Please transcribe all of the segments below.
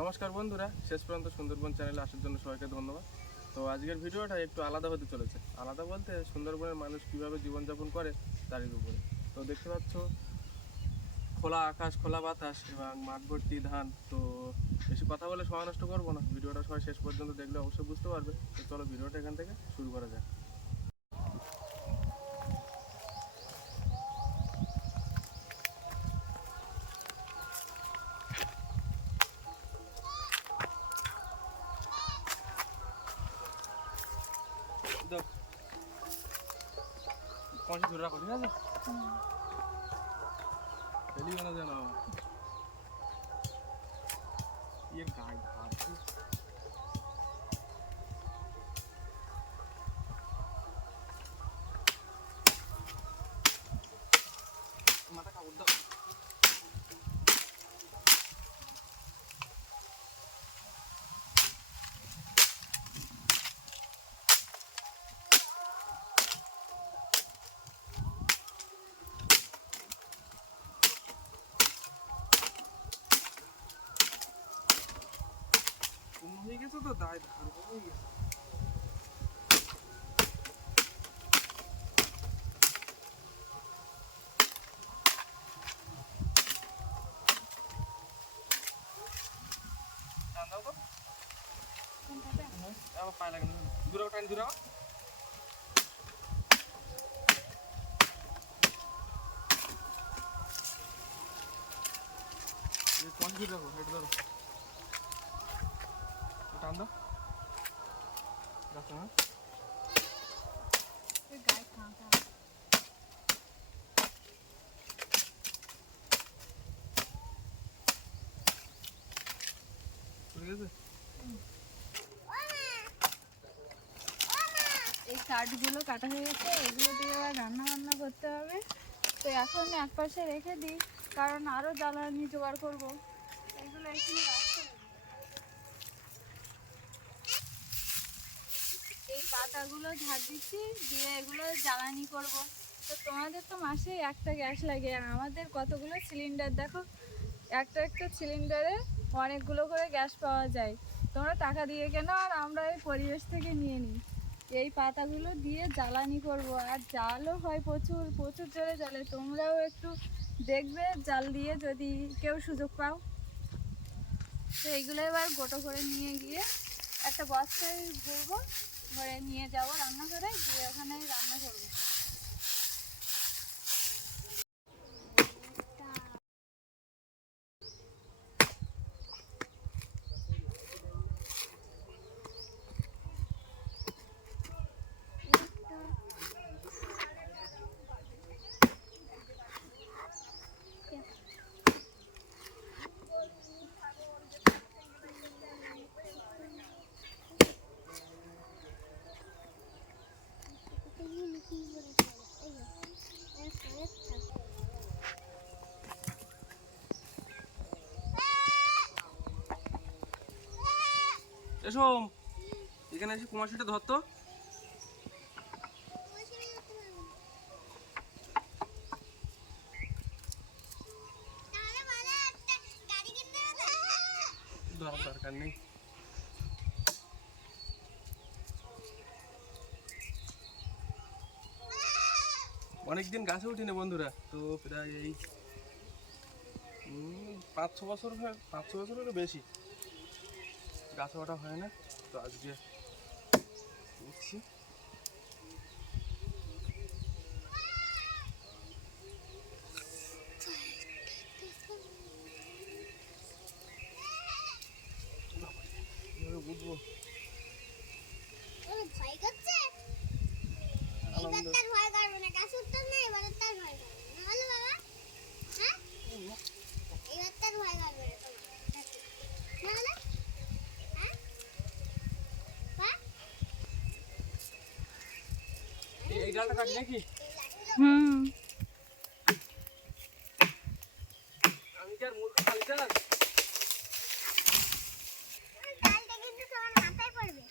নমস্কার বন্ধুরা, শেষ পর্যন্ত সুন্দরবন চ্যানেলে আসার জন্য সবাইকে ধন্যবাদ। তো আজকের ভিডিওটা একটু আলাদা হতে চলেছে। আলাদা বলতে সুন্দরবনের মানুষ কীভাবে জীবনযাপন করে তারই উপরে। তো দেখতে পাচ্ছ, খোলা আকাশ, খোলা বাতাস এবং মাঠ ভর্তি ধান। তো বেশি কথা বলে সময় নষ্ট করব না। ভিডিওটা সবাই শেষ পর্যন্ত দেখলে অবশ্যই বুঝতে পারবে। তো চলো ভিডিওটা এখান থেকে শুরু করা যাক। কঞ্চি ধরে রাখো ঠিক আছে ফেলিও না যেন ইয়ে গায়ে কম হয়ে গেছে তো দায় ধার হয়ে গেছে পায়ে লাগে না। আবার। এই পঞ্চ হেড ধরো। টান দাও এই কাঠগুলো কাটা হয়ে গেছে, এগুলো দিয়ে আবার রান্না বান্না করতে হবে। তো এখন এক পাশে রেখে দিই, কারণ আরও জ্বালানি জোগাড় করব। এগুলো এখানে রাখতে হবে। এই পাতাগুলো ঝাড় দিচ্ছি, দিয়ে এগুলো জ্বালানি করব। তো তোমাদের তো মাসে একটা গ্যাস লাগে, আর আমাদের কতগুলো সিলিন্ডার দেখো, একটা একটা সিলিন্ডারে অনেকগুলো করে গ্যাস পাওয়া যায়। তোমরা টাকা দিয়ে কেন, আর আমরা এই পরিবেশ থেকে নিয়ে নিই। এই পাতাগুলো দিয়ে জ্বালানি করব, আর জালও হয় প্রচুর প্রচুর জোরে জ্বালে। তোমরাও একটু দেখবে, জাল দিয়ে যদি কেউ সুযোগ পাও। তো এইগুলো এবার গোটো করে নিয়ে গিয়ে একটা বস্তায় ভরবো। ভরে নিয়ে যাব রান্নাঘরে গিয়ে ওখানে রান্না করব। এসো। এখানে এসে কুমারশিটা ধরতো দরকার নেই। অনেকদিন গাছে উঠিনি বন্ধুরা, তো প্রায় এই পাঁচ ছ বছর পাঁচ ছ বছরেরও বেশি। গাছে ওটা হয় না তো আজকে উঠছি কীভাবে উঠবো ভয় করছে এবার আনন্দ তার ভয় করব না গাছ উত্তর না এবার তার ভয় করব না হলো বাবা হ্যাঁ এবার তার ভয় করবে না তোমার না হলো হ্যাঁ বাহ, এই- এই ডালটা কাটি নাকি হুম। আমি কি আর মূর্খ খালি চাল ডালটা কিন্তু তোমার মাথায় পড়বে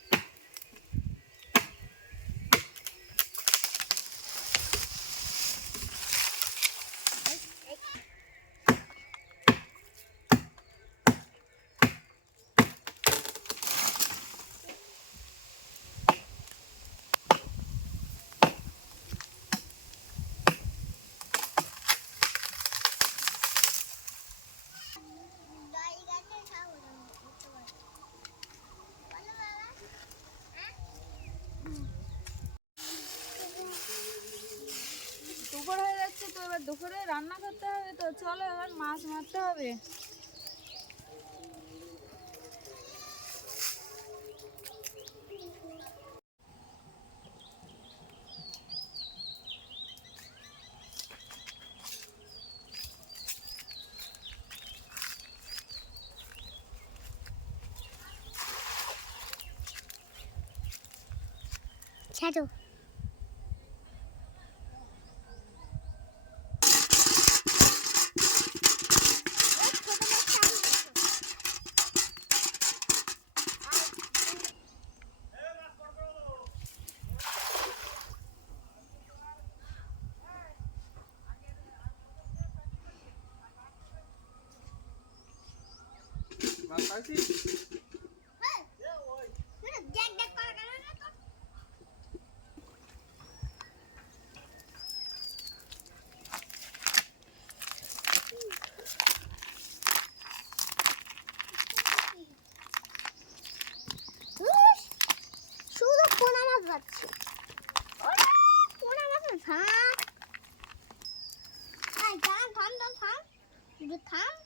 দুপুরে রান্না করতে হবে তো চলো এবার মাছ মারতে হবে। ছাড়ো মাছ পাইছিস দেখ দেখ করা কেন না তো উস, শুধু পোনা মাছ যাচ্ছে থাম থাম থাম থাম